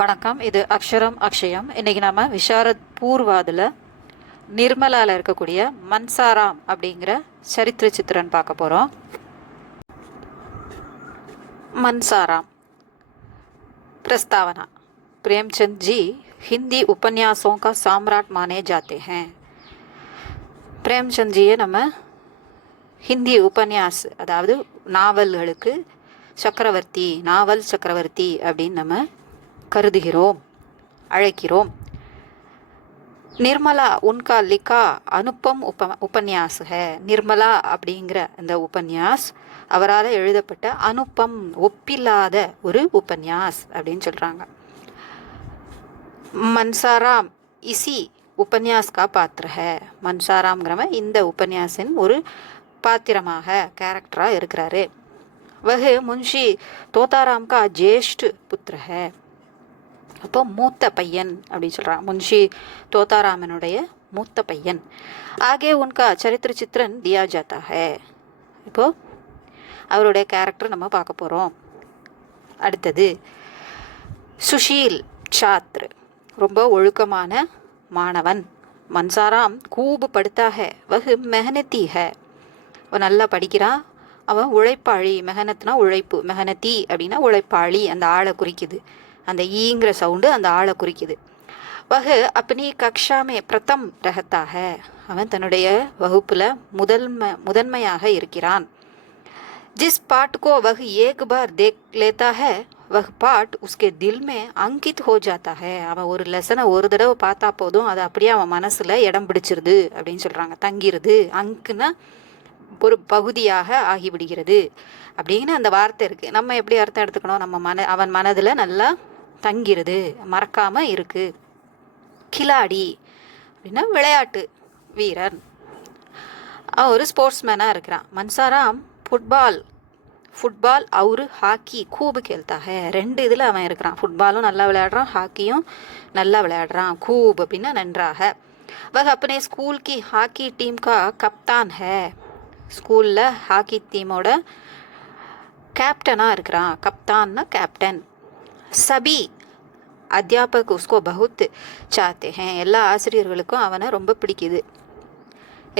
வணக்கம். இது அக்ஷரம் அக்ஷயம். இன்னைக்கு நம்ம விஷாரத் பூர்வாதில் நிர்மலாவில் இருக்கக்கூடிய மன்சாராம் அப்படிங்கிற சரித்திர சித்திரன் பார்க்க போகிறோம். मनसाराम प्रस्तावना। प्रेमचंद जी हिंदी उपन्यासों का सम्राट माने जाते हैं. प्रेमचंद ஜியை நம்ம ஹிந்தி உபன்யாஸ் அதாவது நாவல்களுக்கு சக்கரவர்த்தி, நாவல் சக்கரவர்த்தி அப்படின்னு நம்ம கருதுகிறோம், அழைக்கிறோம். நிர்மலா உன்கா லிக்கா அனுப்பம் உபன்யாஸ் ஹே. நிர்மலா அப்படிங்கிற இந்த உபன்யாஸ் அவரால் எழுதப்பட்ட அனுப்பம், ஒப்பில்லாத ஒரு உபன்யாஸ் அப்படின்னு சொல்கிறாங்க. மன்சாராம் இசி உபன்யாஸ் கா பாத்திர ஹே. மன்சாராம்ங்கிறவன் இந்த உபன்யாசின் ஒரு பாத்திரமாக, கேரக்டராக இருக்கிறாரு. வஹ் முன்ஷி தோதாராம் கா ஜேஷ்ட் புத்திர ஹே. அப்போ மூத்த பையன் அப்படின்னு சொல்கிறான். முன்ஷி தோதாராமனுடைய மூத்த பையன். ஆகே உன்கா சரித்திர சித்திரன் தியா ஜாத்தா ஹே. இப்போது அவருடைய கேரக்டர் நம்ம பார்க்க போகிறோம். அடுத்தது சுஷீல் சாத்ரு, ரொம்ப ஒழுக்கமான மாணவன். மன்சாராம் கூபு படுத்தா ஹே, வஹ் மெஹனத்தி ஹே. அவன் நல்லா படிக்கிறான், அவன் உழைப்பாளி. மெஹனத்னா உழைப்பு, மெஹனத்தி அப்படின்னா உழைப்பாளி, அந்த ஆளை குறிக்குது. அந்த ஈங்கிற சவுண்டு அந்த ஆளை குறிக்குது. வஹ் அப்பனி கக்ஷாமே பிரதம் ரஹத்தா ஹே. அவன் தன்னுடைய வகுப்பில் முதன்மையாக இருக்கிறான். जिस पाठ को वह एक बार देख लेता है वह पाठ उसके दिल में अंकित हो जाता है. அவன் ஒரு லெசனை ஒரு தடவை பார்த்தா போதும், அது அப்படியே அவன் மனசில் இடம் பிடிச்சிருது அப்படின்னு சொல்கிறாங்க. தங்கிருது, அங்குன்னா ஒரு பகுதியாக ஆகிவிடுகிறது அப்படின்னு அந்த வார்த்தை இருக்குது. நம்ம எப்படி அர்த்தம் எடுத்துக்கணும்? நம்ம அவன் மனதில் நல்லா தங்கிருது, மறக்காமல் இருக்குது. கிலாடி அப்படின்னா விளையாட்டு வீரன், அவன் ஒரு ஸ்போர்ட்ஸ்மேனாக இருக்கிறான். மன்சாராம் ஃபுட்பால் और ஹாக்கி खूब खेलता है. ரெண்டு இதில் அவன் இருக்கிறான். ஃபுட்பாலும் நல்லா விளையாடுறான், ஹாக்கியும் நல்லா விளையாடுறான். खूब அப்படின்னா நன்றாக. वह अपने स्कूल की ஹாக்கி டீம் का कप्तान है. ஸ்கூலில் ஹாக்கி டீமோட கேப்டனாக இருக்கிறான். கப்தான்னா கேப்டன். சபி அத்தியாபக் உஸ்கோ பகுத் சாத்தே ஹேன். எல்லா ஆசிரியர்களுக்கும் அவனை ரொம்ப பிடிக்குது,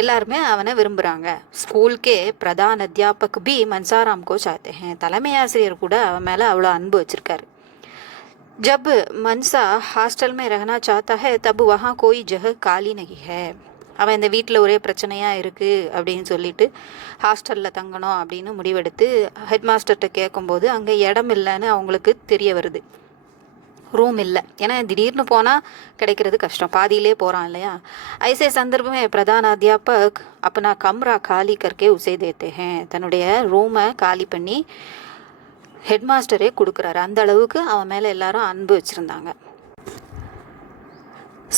எல்லாருமே அவனை விரும்புகிறாங்க. ஸ்கூலுக்கே பிரதான அத்தியாபக் பி மன்சாராம் கோ சாத்தே ஹேன். தலைமை ஆசிரியர் கூட அவன் மேலே அவ்வளோ அன்பு வச்சுருக்காரு. जब मनसा हॉस्टल में रहना चाहता है तब वहाँ कोई जगह खाली नहीं है. அவன் இந்த வீட்டில் ஒரே பிரச்சனையாக இருக்குது அப்படின்னு சொல்லிட்டு ஹாஸ்டலில் தங்கணும் அப்படின்னு முடிவெடுத்து ஹெட் மாஸ்டர்கிட்ட கேட்கும்போது அங்கே இடம் இல்லைன்னு அவங்களுக்கு தெரிய வருது. रूम இல்லை, ஏன்னா திடீர்னு போனால் கிடைக்கிறது கஷ்டம், பாதியிலே போகிறான் இல்லையா. ஐசே சந்தர்ப்பமே பிரதான அத்தியாபக் अपना कमरा खाली करके उसे देते हैं. தன்னுடைய ரூமை காலி பண்ணி ஹெட் மாஸ்டரே கொடுக்குறாரு. அந்த அளவுக்கு அவன் மேலே எல்லாரும் அன்பு வச்சுருந்தாங்க.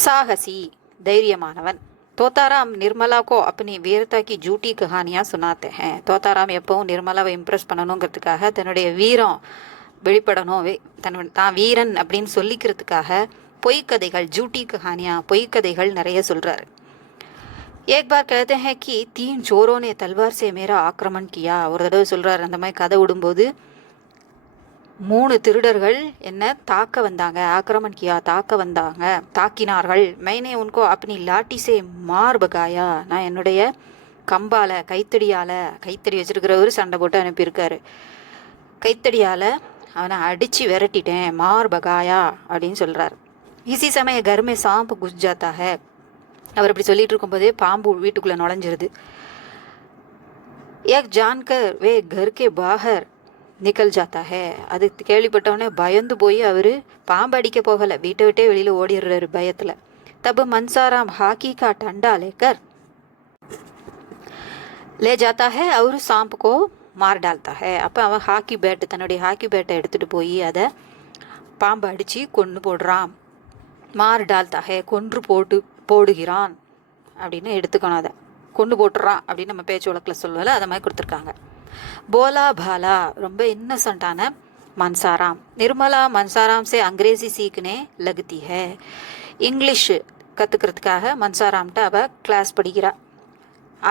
சாகசி, தைரியமானவன். தோதாராம் நிர்மலா கோ அப்பனி வீரதா கி ஜூட்டி கஹானியாக சுனாத்தே ஹேன். தோதாராம் எப்பவும் நிர்மலாவை இம்ப்ரெஸ் பண்ணணுங்கிறதுக்காக, தன்னுடைய வீரம் வெளிப்படணும், தான் வீரன் அப்படின்னு சொல்லிக்கிறதுக்காக பொய்க்கதைகள், ஜூட்டி கஹானியா, பொய்க்கதைகள் நிறைய சொல்கிறாரு. एक बार कहते हैं कि 3 चोरों ने तलवार से मेरा आक्रमण किया. ஒரு தடவை சொல்கிறார், அந்த மாதிரி கதை விடும்போது 3 திருடர்கள் என்ன தாக்க வந்தாங்க, ஆக்கிரமண் கியா, தாக்கினார்கள். மைனே உன்கோ அப்பனி லாட்டி சே மார் பகாயா. நான் என்னுடைய கம்பால், கைத்தடி வச்சுருக்கிறவர் சண்டை போட்டு அனுப்பியிருக்காரு. கைத்தடியால் அவனை அடித்து விரட்டிட்டேன், மார் பகாயா அப்படின்னு சொல்கிறார். இசி சமய கர்மே சாம்பு குஸ் ஜாத்தா ஹே. அவர் இப்படி சொல்லிட்டு இருக்கும்போதே பாம்பு வீட்டுக்குள்ளே நுழைஞ்சிருது. ஏக் ஜான்கர் வே கர் கே பாஹர் நிக்கல் ஜாத்தா ஹே. அது கேள்விப்பட்டவனே பயந்து போய் அவர் பாம்பு அடிக்க போகலை, வீட்டை விட்டே வெளியில் ஓடிடுறாரு பயத்தில். தப்பு மன்சாராம் ஹாக்கி கா டண்டா லேக்கர் லே ஜாத்தா ஹே அவர் சாம்புக்கோ மார் டால்தா ஹே. அப்போ அவன் ஹாக்கி பேட்டு, தன்னுடைய ஹாக்கி பேட்டை எடுத்துகிட்டு போய் அதை பாம்பு அடித்து கொண்டு போடுறான். மார் டால்தா ஹே, கொன்று போடுகிறான் அப்படின்னு எடுத்துக்கணும். அதை கொண்டு போட்டுறான் அப்படின்னு நம்ம பேச்சு வழக்கில் சொல்லுவதில்ல, அதை மாதிரி கொடுத்துருக்காங்க. போலா பாலா, ரொம்ப இன்னசென்ட்டான மன்சாராம். நிர்மலா மன்சாராம் சே அங்கிரேசி சீக்குனே லகுத்தி ஹே. இங்கிலீஷ் கற்றுக்கிறதுக்காக மன்சாராம்கிட்ட அவள் கிளாஸ்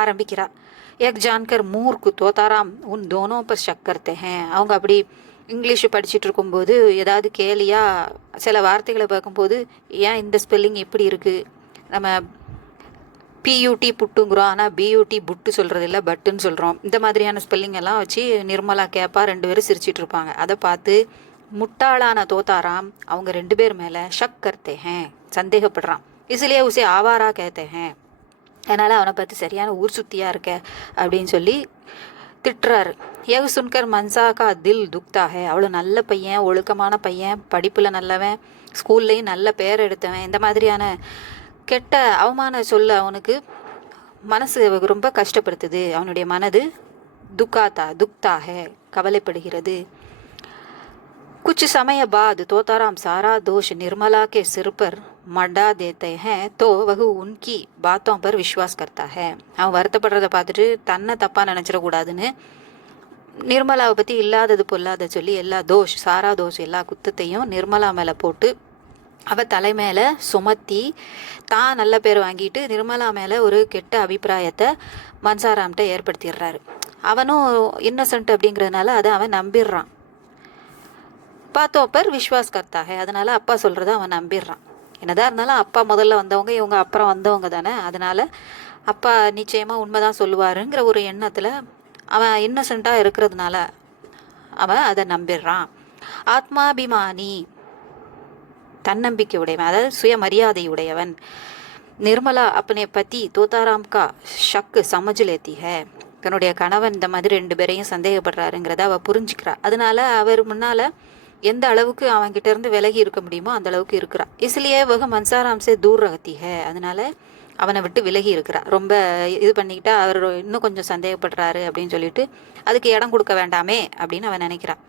ஆரம்பிக்கிறா. एक जानकर मूर्ख तोताराम उन दोनों पर शक करते हैं. அவங்க அப்படி இங்கிலீஷு படிச்சுட்டு இருக்கும்போது ஏதாவது கேலியாக சில வார்த்தைகளை பார்க்கும்போது ஏன் இந்த ஸ்பெல்லிங் இப்படி இருக்குது, நம்ம பியூடி புட்டுங்கிறோம், ஆனால் பியூடி புட்டு சொல்கிறது இல்லை பட்டுன்னு சொல்கிறோம். இந்த மாதிரியான ஸ்பெல்லிங் எல்லாம் வச்சு நிர்மலா கேப்பா 2 பேரும் சிரிச்சிட்டு இருப்பாங்க. அதை பார்த்து முட்டாளான தோத்தாராம் அவங்க 2 பேர் மேலே ஷக் கர்த்தே ஹேன், சந்தேகப்படுறான். இசிலியே உசே ஆவாரா கேத்தே ஹேன், அதனால் அவனை பார்த்து சரியான ஊர் சுத்தியாக இருக்க அப்படின்னு சொல்லி திட்டுறாரு. ஏவு சுன்கர் மன்சாக்கா தில் துக்தா ஹே, அவ்வளோ நல்ல பையன், ஒழுக்கமான பையன், படிப்பில் நல்லவன், ஸ்கூல்லையும் நல்ல பேர் எடுத்தவன், இந்த மாதிரியான கெட்ட அவமான சொல்ல அவனுக்கு மனசு ரொம்ப கஷ்டப்படுத்துது. அவனுடைய மனது துக்தா ஹே, கவலைப்படுகிறது. कुछ समय बाद तोताराम सारा दोष निर्मला के सिर पर मढ़ा देते हैं तो वह उनकी बातों पर विश्वास करता है. அவன் வருத்தப்படுறத பார்த்துட்டு தன்னை தப்பாக நினச்சிடக்கூடாதுன்னு நிர்மலாவை பற்றி இல்லாதது பொல்லாத சொல்லி சாரா தோஷ் எல்லா குத்தத்தையும் நிர்மலா மேலே போட்டு அவள் தலை மேலே சுமத்தி தான் நல்ல பேர் வாங்கிட்டு நிர்மலா மேலே ஒரு கெட்ட அபிப்பிராயத்தை மன்சாராம்கிட்ட ஏற்படுத்திடுறாரு. அவனும் இன்னசென்ட் அப்படிங்கிறதுனால அதை அவன் நம்பிடுறான். பார்த்தோப்பர் விஸ்வாஸ் கர்த்தா ஹே, அதனால் அப்பா சொல்கிறத அவன் நம்பிடுறான். என்னதான் இருந்தாலும் அப்பா முதல்ல வந்தவங்க, இவங்க அப்புறம் வந்தவங்க தானே, அதனால் அப்பா நிச்சயமாக உண்மை தான் சொல்லுவாருங்கிற ஒரு எண்ணத்தில் அவன் இன்னசென்ட்டாக இருக்கிறதுனால அவன் அதை நம்பிடுறான். ஆத்மாபிமானி, தன்னம்பிக்கை உடையவன், அதாவது சுயமரியாதை உடையவன். நிர்மலா अपने पति தோதாராம் கா ஷக் சமஜ் லேத்தி ஹே, தன்னுடைய கணவன் இந்த மாதிரி 2 பேரையும் சந்தேகப்படுறாருங்கிறத அவள் புரிஞ்சுக்கிறா. அதனால அவர் முன்னால் எந்த அளவுக்கு அவன்கிட்ட இருந்து விலகி இருக்க முடியுமோ அந்த அளவுக்கு இருக்கிறா. இஸ்லியே வக மன்சாராம் சே தூர் ரகத்தி ஹே, அதனால அவனை விட்டு விலகி இருக்கிறா. ரொம்ப இது பண்ணிக்கிட்டா அவர் இன்னும் கொஞ்சம் சந்தேகப்படுறாரு அப்படின்னு சொல்லிட்டு அதுக்கு இடம் கொடுக்க வேண்டாமே அப்படின்னு அவன் நினைக்கிறான்.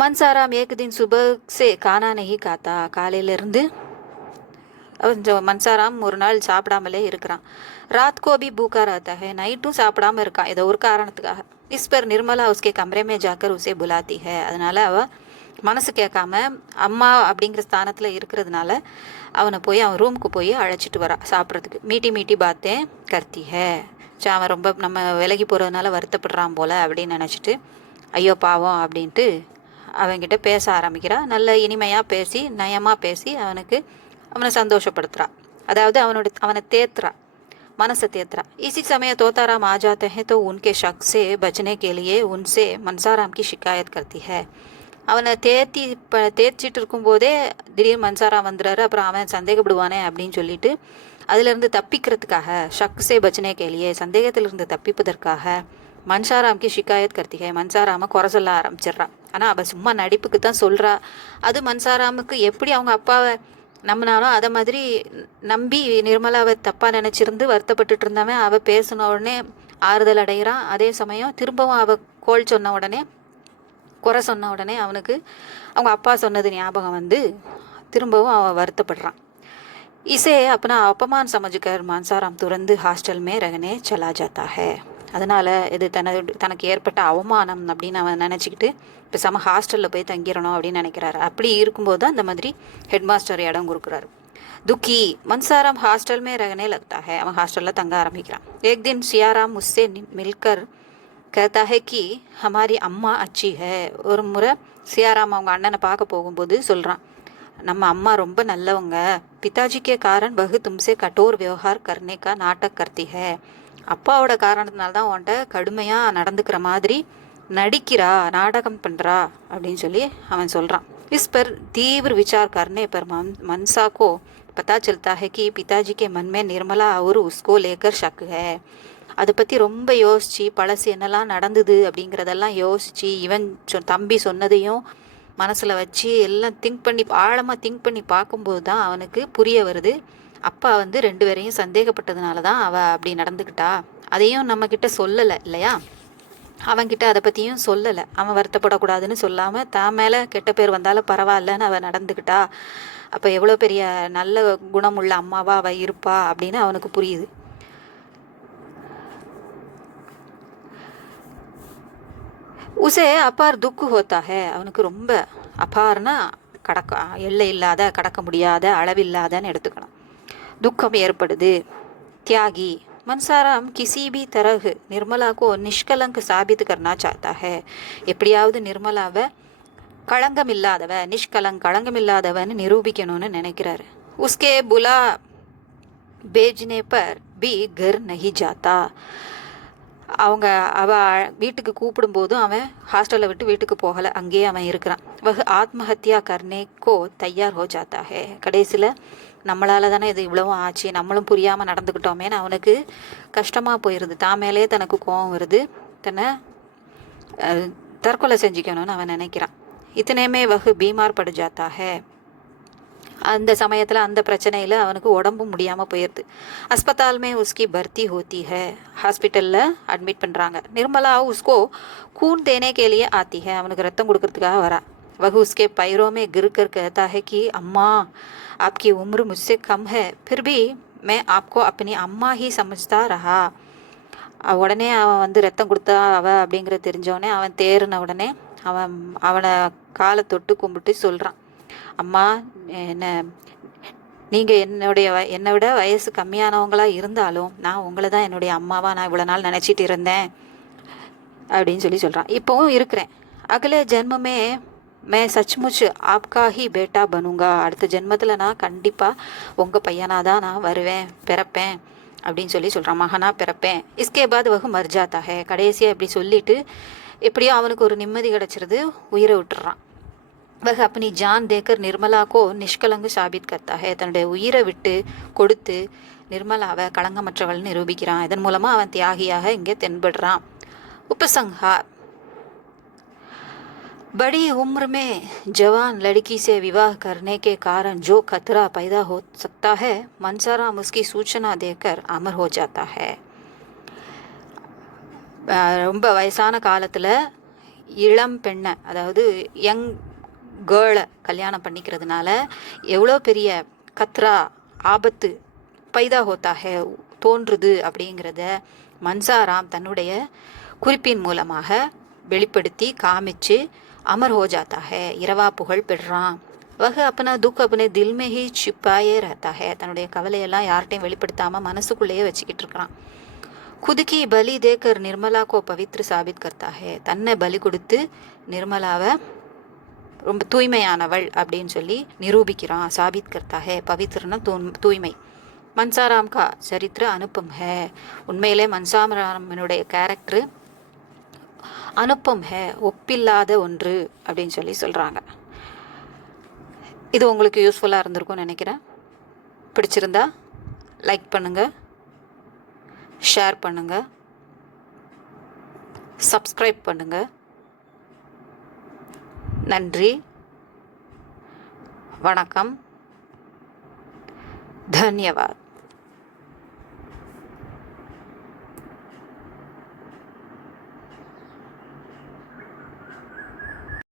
மன்சாராம் ஏக் தின் சுபஹ் சே கானா நஹி காத்தா, காலையிலேருந்து மன்சாராம் ஒரு நாள் சாப்பிடாமலே இருக்கிறான். ராத் கோ பி பூக்கா रहता है, நைட்டும் சாப்பிடாம இருக்கான் ஏதோ ஒரு காரணத்துக்காக. இஸ் பர் நிர்மலா உஸ்கே கமரே மே ஜாக்கர் உசே புலாத்தி ஹே, அதனால அவள் மனசு கேட்காம அம்மா அப்படிங்கிற ஸ்தானத்தில் இருக்கிறதுனால அவனை போய் அவன் ரூமுக்கு போய் அழைச்சிட்டு வரா சாப்பிட்றதுக்கு. மீட்டி பாத்தே கர்த்தி ஹே, அவன் ரொம்ப நம்ம விலகி போகிறதுனால வருத்தப்படுறான் போல அப்படின்னு நினச்சிட்டு ஐயோ பாவம் அப்படின்ட்டு அவன்கிட்ட பேச ஆரம்பிக்கிறா. நல்ல இனிமையாக பேசி நயமாக பேசி அவனை சந்தோஷப்படுத்துகிறா. அதாவது அவனை தேத்துறா, मनसे तेतरा. इसी समय तोताराम आ जाते हैं तो उनके शक से बचने के लिए उनसे मनसाराम की शिकायत करती है. அவனை தேய்ச்சிட்டு இருக்கும்போதே திடீர்னு மன்சாராம் வந்துடுறாரு. அப்புறம் அவன் சந்தேகப்படுவானே அப்படின்னு சொல்லிட்டு அதிலிருந்து தப்பிக்கிறதுக்காக ஷக்ஸே பச்சனே கேலியே, சந்தேகத்திலிருந்து தப்பிப்பதற்காக மன்சாராம்க்கு ஷிகாயத் கர்த்திகை, மன்சாராமை குறை சொல்ல ஆரம்பிச்சிட்றான். ஆனால் அவள் சும்மா நடிப்புக்கு தான் சொல்கிறா. அது மன்சாராமுக்கு எப்படி அவங்க அப்பாவை நம்பினாலும் அதை மாதிரி நம்பி நிர்மலாவை தப்பாக நினச்சிருந்து வருத்தப்பட்டுட்டு இருந்தவன் அவள் பேசின உடனே ஆறுதல் அடைகிறான். அதே சமயம் திரும்பவும் அவள் கோல் சொன்ன உடனே குறை சொன்ன உடனே அவனுக்கு அவங்க அப்பா சொன்னது ஞாபகம் வந்து திரும்பவும் அவன் வருத்தப்படுறான். இசே अपना अपमान समझकर மன்சாராம் துறந்து ஹாஸ்டல் மே ரகனே சலா ஜாத்தா ஹே, அதனால் இது தனக்கு ஏற்பட்ட அவமானம் அப்படின்னு அவன் நினச்சிக்கிட்டு பேசாமல் ஹாஸ்டலில் போய் தங்கிடணும் அப்படின்னு நினைக்கிறாரு. அப்படி இருக்கும்போது தான் இந்த மாதிரி ஹெட் மாஸ்டர் இடம் கொடுக்குறாரு. துக்கி மன்சாராம் ஹாஸ்டல் மே ரகனே லக்தா ஹே, அவன் ஹாஸ்டலில் தங்க ஆரம்பிக்கிறான். एक दिन सियाराम मुझसे मिलकर कहता है कि हमारी अम्मा अच्छी है. ஒரு முறை சியாராம் அவங்க அண்ணனை பார்க்க போகும்போது சொல்கிறான், நம்ம அம்மா ரொம்ப நல்லவங்க. பிதாஜிக்கே காரன் பகு தும்சே கட்டோர் விவகார் கர்னே கா நாட்டக் கர்த்தி ஹே, அப்பாவோட காரணத்தினால தான் உன்ட்ட கடுமையாக நடந்துக்கிற மாதிரி நடிக்கிறா, நாடகம் பண்ணுறா அப்படின்னு சொல்லி அவன் சொல்கிறான். இஸ் பர் தீவிர விசார் கர்னே பர் மன்சா கோ பத்தா चलता है कि पिताजी के मन में निर्मला और उसको लेकर शक है. அதை பற்றி ரொம்ப யோசித்து பழசு என்னெல்லாம் நடந்தது அப்படிங்கிறதெல்லாம் யோசித்து இவன் தம்பி சொன்னதையும் மனசில் வச்சு எல்லாம் ஆழமாக திங்க் பண்ணி பார்க்கும்போது தான் அவனுக்கு புரிய வருது, அப்பா வந்து 2 பேரையும் சந்தேகப்பட்டதுனால தான் அவள் அப்படி நடந்துக்கிட்டா. அதையும் நம்மக்கிட்ட சொல்லலை இல்லையா, அவன்கிட்ட அதை பற்றியும் சொல்லலை. அவன் வருத்தப்படக்கூடாதுன்னு சொல்லாமல் தான் மேலே கெட்ட பேர் வந்தாலும் பரவாயில்லன்னு அவள் நடந்துக்கிட்டா. அப்போ எவ்வளோ பெரிய நல்ல குணமுள்ள அம்மாவாக அவள் இருப்பா அப்படின்னு அவனுக்கு புரியுது. உசே அப்பார் துக்கு ஹோத்தா ஹே, அவனுக்கு ரொம்ப அப்பார்னா எல்லை இல்லாத, கடக்க முடியாத, அளவில்லாதன்னு எடுத்துக்கணும். துக்கம் ஏற்படுது. தியாகி மன்சாராம் किसी भी तरह निर्मला को निष्कलंक साबित करना चाहता है. எப்படியாவது நிர்மலாவை களங்கமில்லாதவ களங்கமில்லாதவன்னு நிரூபிக்கணும்னு நினைக்கிறாரு. उसके बुला भेजने पर भी घर नहीं जाता. அவ வீட்டுக்கு கூப்பிடும்போதும் அவன் ஹாஸ்டலை விட்டு வீட்டுக்கு போகலை, அங்கேயே அவன் இருக்கிறான். வஹ் ஆத்மஹத்யா கர்னே கோ தயார் ஹோ ஜாத்தா ஹே. கடைசியில் நம்மளால தானே இது இவ்வளவும் ஆச்சு, நம்மளும் புரியாமல் நடந்துக்கிட்டோமேன்னு அவனுக்கு கஷ்டமாக போயிடுது. தான் மேலே தனக்கு கோவம் வருது, தன்னை தற்கொலை செஞ்சுக்கணும்னு அவன் நினைக்கிறான். இத்தனையுமே வஹ் பீமார் படு ஜாத்தா ஹே. அந்த சமயத்தில் அந்த பிரச்சனையில் அவனுக்கு உடம்பு முடியாமல் போயிடுது. அஸ்பத்தாலுமே உஸ்கி பர்த்தி ஹோத்தி ஹே. ஹாஸ்பிட்டலில் அட்மிட் பண்ணுறாங்க. நிர்மலா உஸ்கோ खून देने के लिए आती है. அவனுக்கு ரத்தம் கொடுக்கறதுக்காக வரா. वह उसके पैरों में गिर कर कहता है कि अम्मा आपकी उम्र मुझसे कम है फिर भी मैं आपको अपनी अम्मा ही समझता रहा. உடனே அவன் ரத்தம் கொடுத்தா அப்படிங்கிற தெரிஞ்சவொடனே அவன் தேறின உடனே அவனை காலை தொட்டு கும்பிட்டு சொல்கிறான், அம்மா நீங்கள் என்னை விட வயசு கம்மியானவங்களாக இருந்தாலும் நான் உங்களை தான் என்னுடைய அம்மாவாக நான் இவ்வளோ நாள் நினச்சிட்டு இருந்தேன் அப்படின்னு சொல்கிறான். இப்போவும் இருக்கிறேன். அகலே ஜென்மமே மே சச்முச் ஆப்கா ஹி பேட்டா பனுங்கா. அடுத்த ஜென்மத்தில் நான் கண்டிப்பாக உங்கள் பையனாக தான் நான் வருவேன், பிறப்பேன் அப்படின்னு சொல்கிறான். மகனா பிறப்பேன். இஸ்கே பாத் வகு மர்ஜாத்தா ஹே. கடைசியாக இப்படி சொல்லிட்டு எப்படியோ அவனுக்கு ஒரு நிம்மதி கிடச்சிருது, உயிரை விட்டுறான். वह अपनी जान देकर निर्मला को निष्कलंक साबित करता है. தன்னுடைய உயிரை விட்டு கொடுத்து நிர்மலாவை களங்கமற்றவள்னு நிரூபிக்கிறான். இதன் மூலமாக அவன் தியாகியாக இங்கே தென்படுறான். उपसंहार. बड़ी उम्र में जवान लड़की से विवाह करने के कारण जो खतरा पैदा हो सकता है मनसाराम उसकी सूचना देकर अमर हो जाता है. ரொம்ப வயசான காலத்தில் இளம் பெண்ணை, அதாவது யங் கேர்ளை கல்யாணம் பண்ணிக்கிறதுனால எவ்வளோ பெரிய கத்ரா ஆபத்து பைதா ஹோத்தாக தோன்றுது அப்படிங்கிறத மன்சாராம் தன்னுடைய குறிப்பின் மூலமாக வெளிப்படுத்தி காமிச்சு அமர் ஹோ ஜாத்தா ஹே, இரவா புகழ் பெறுறான். வஹ் அப்பனா துக் அப்பனே தில் மே ஹி சிப்பாயே ரஹதா ஹே. தன்னுடைய கவலையெல்லாம் யார்கிட்டையும் வெளிப்படுத்தாமல் மனசுக்குள்ளேயே வச்சுக்கிட்டு இருக்கிறான். குதுக்கி பலி தேக்கர் நிர்மலா கோ பவித்ர சாபித் கர்த்தா ஹே. தன்னை பலி கொடுத்து நிர்மலாவை ரொம்ப தூய்மையானவள் அப்படின்னு சொல்லி நிரூபிக்கிறான். சாபித் கர்த்தா ஹே. பவித்ரனா தூய்மை. மன்சாராம் கா சரித்திர அனுப்பம் ஹே. உண்மையிலே மன்சாராமனுடைய கேரக்டரு அனுப்பம் ஹே, ஒப்பில்லாத ஒன்று அப்படின்னு சொல்கிறாங்க. இது உங்களுக்கு யூஸ்ஃபுல்லாக இருந்திருக்கும்னு நினைக்கிறேன். பிடிச்சிருந்தா லைக் பண்ணுங்கள், ஷேர் பண்ணுங்கள், சப்ஸ்கிரைப் பண்ணுங்கள். நன்றி, வணக்கம், தன்யவாத்.